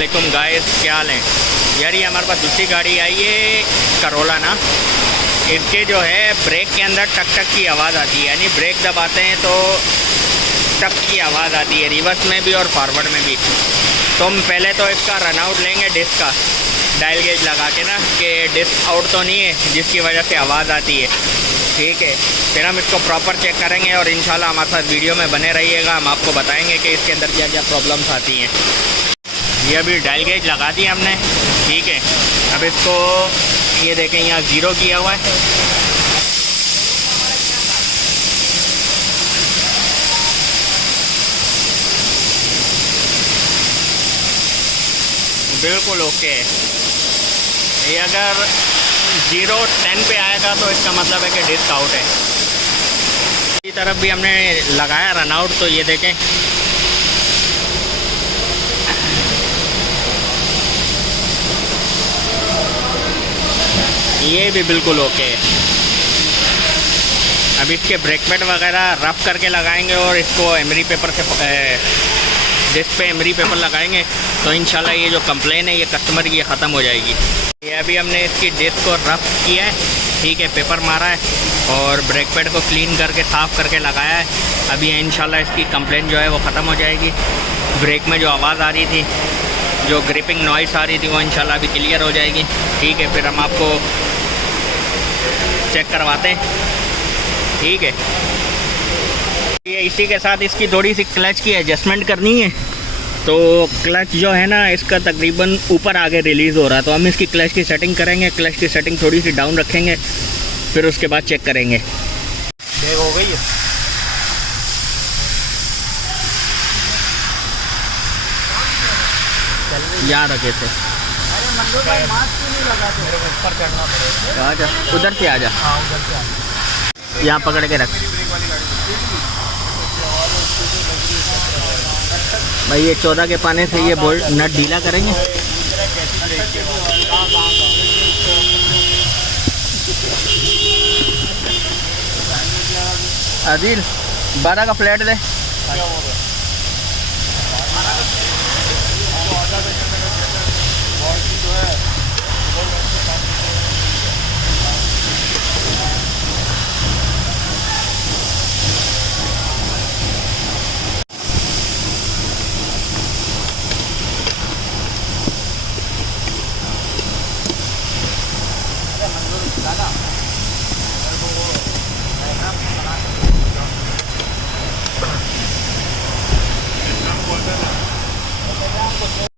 वालेकुम गाइस, क्या हाल है यार। ये हमारे पास दूसरी गाड़ी आई है करोला ना। इसके जो है ब्रेक के अंदर टक टक की आवाज़ आती है, यानी ब्रेक दबाते हैं तो टक की आवाज़ आती है, रिवर्स में भी और फॉरवर्ड में भी। तो हम पहले तो इसका रन आउट लेंगे डिस्क का, डायल गेज लगा के ना, कि डिस्क आउट तो नहीं है जिसकी वजह से आवाज़ आती है। ठीक है, फिर हम इसको प्रॉपर चेक करेंगे और इंशाल्लाह हमारे साथ वीडियो में बने रहिएगा। हम आपको बताएंगे कि इसके अंदर क्या क्या प्रॉब्लम्स आती हैं। ये अभी डायल गेज लगा दिया हमने। ठीक है, अब इसको ये देखें यहाँ 0 किया हुआ है। बिल्कुल ओके है। ये अगर 0-10 पे आएगा तो इसका मतलब है कि डिस्क आउट है। इसी तरफ भी हमने लगाया रन आउट, तो ये देखें ये भी बिल्कुल ओके है। अब इसके ब्रेक पैड वगैरह रफ करके लगाएंगे और इसको एमरी पेपर से डिस्क पे एमरी पेपर लगाएंगे तो इंशाल्लाह ये जो कंप्लेन है ये कस्टमर की ख़त्म हो जाएगी। ये अभी हमने इसकी डिस्क को रफ किया है, ठीक है, पेपर मारा है और ब्रेक पैड को क्लीन करके साफ़ करके लगाया है। अभी इंशाल्लाह इसकी कंप्लेन जो है वो ख़त्म हो जाएगी। ब्रेक में जो आवाज़ आ रही थी, जो ग्रिपिंग नॉइस आ रही थी, वो इंशाल्लाह अभी क्लियर हो जाएगी। ठीक है, फिर हम आपको चेक करवाते हैं। ठीक है, ये इसी के साथ इसकी थोड़ी सी क्लच की एडजस्टमेंट करनी है। तो क्लच जो है ना इसका तकरीबन ऊपर आगे रिलीज़ हो रहा है, तो हम इसकी क्लच की सेटिंग करेंगे। क्लच की सेटिंग थोड़ी सी डाउन रखेंगे, फिर उसके बाद चेक करेंगे। बैग हो गई है। याद रखे थे। अरे मंदो भाई मास्क क्यों नहीं लगाते? मेरे को ऊपर चढ़ना पड़ेगा। आजा, उधर से आजा। हाँ उधर से आ। यहाँ पकड़ के रख भाई। ये 14 के पाने से ये बोल्ट नट ढीला करेंगे। आदिल 12 का फ्लैट दे।